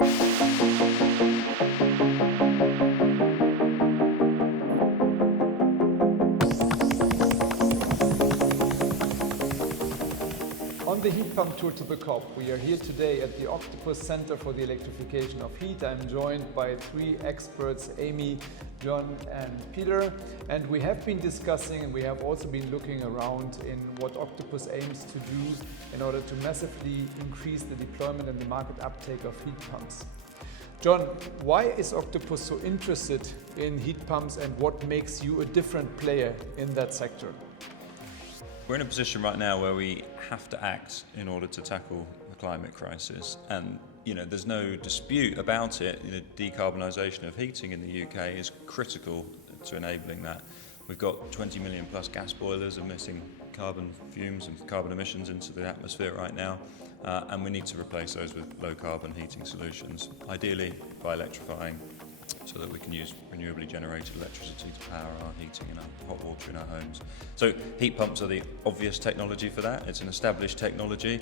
On the heat pump tour to the COP, we are here today at the Octopus Center for the Electrification of Heat. I'm joined by three experts, Aimee, John and Peter, and we have been discussing and we have also been looking around in what Octopus aims to do in order to massively increase the deployment and the market uptake of heat pumps. John, why is Octopus so interested in heat pumps and what makes you a different player in that sector? We're in a position right now where we have to act in order to tackle the climate crisis, and there's no dispute about it. Decarbonisation of heating in the UK is critical to enabling that. We've got 20 million plus gas boilers emitting carbon fumes and carbon emissions into the atmosphere right now, and we need to replace those with low carbon heating solutions, ideally by electrifying, so that we can use renewably generated electricity to power our heating and our hot water in our homes. So heat pumps are the obvious technology for that. It's an established technology.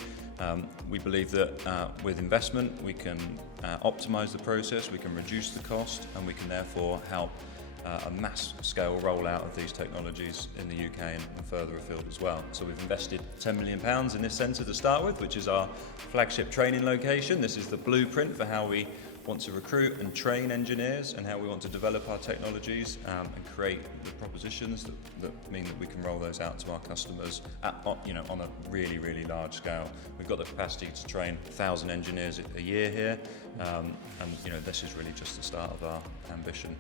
We believe that with investment we can optimise the process, we can reduce the cost, and we can therefore help a mass scale rollout of these technologies in the UK and further afield as well. So we've invested £10 million in this centre to start with, which is our flagship training location. This is the blueprint for how we want to recruit and train engineers and how we want to develop our technologies and create the propositions that mean that we can roll those out to our customers on a really, really large scale. We've got the capacity to train 1,000 engineers a year here, and this is really just the start of our ambition.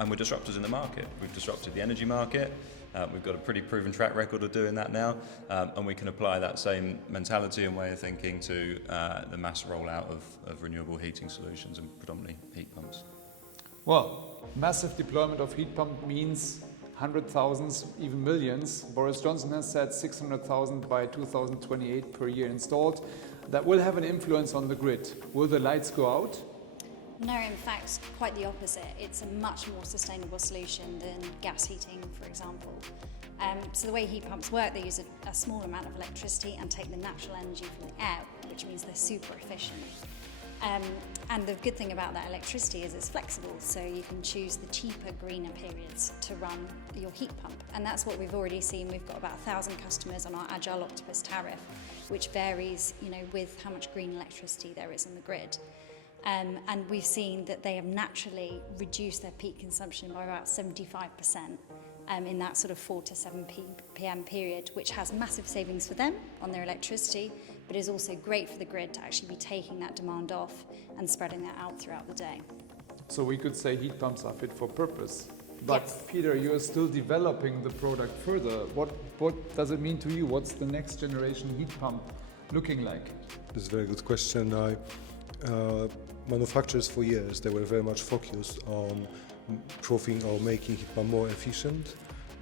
And we're disruptors in the market. We've disrupted the energy market. We've got a pretty proven track record of doing that now, and we can apply that same mentality and way of thinking to the mass rollout of renewable heating solutions and predominantly heat pumps. Well, massive deployment of heat pump means hundred thousands, even millions. Boris Johnson has said 600,000 by 2028 per year installed. That will have an influence on the grid. Will the lights go out? No, in fact, quite the opposite. It's a much more sustainable solution than gas heating, for example. So the way heat pumps work, they use a small amount of electricity and take the natural energy from the air, which means they're super efficient. And the good thing about that electricity is it's flexible, so you can choose the cheaper, greener periods to run your heat pump. And that's what we've already seen. We've got about 1,000 customers on our Agile Octopus tariff, which varies, with how much green electricity there is on the grid. And we've seen that they have naturally reduced their peak consumption by about 75% in that sort of 4 to 7 p.m. period, which has massive savings for them on their electricity, but is also great for the grid to actually be taking that demand off and spreading that out throughout the day. So we could say heat pumps are fit for purpose. But Yes. Peter, you are still developing the product further. What does it mean to you? What's the next generation heat pump looking like? That's a very good question. Manufacturers for years, they were very much focused on proving or making heat pump more efficient,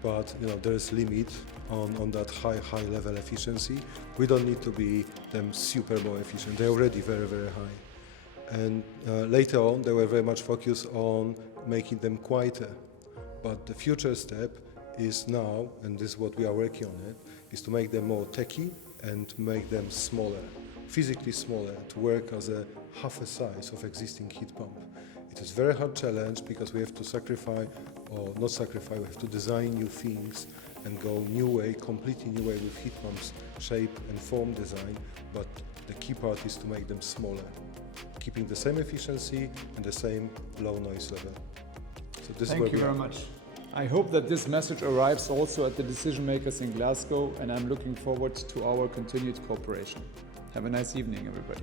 but there is limit on that high level efficiency. We don't need to be them super more efficient. They're already very, very high. And later on, they were very much focused on making them quieter. But the future step is now, and this is what we are working on it, is to make them more techy and make them smaller, physically smaller, to work as a half a size of existing heat pump. It is a very hard challenge because we have to sacrifice, or not sacrifice, we have to design new things and go new way, completely new way with heat pumps, shape and form design, but the key part is to make them smaller, keeping the same efficiency and the same low noise level. So this Thank you very much. I hope that this message arrives also at the decision makers in Glasgow, and I'm looking forward to our continued cooperation. Have a nice evening, everybody.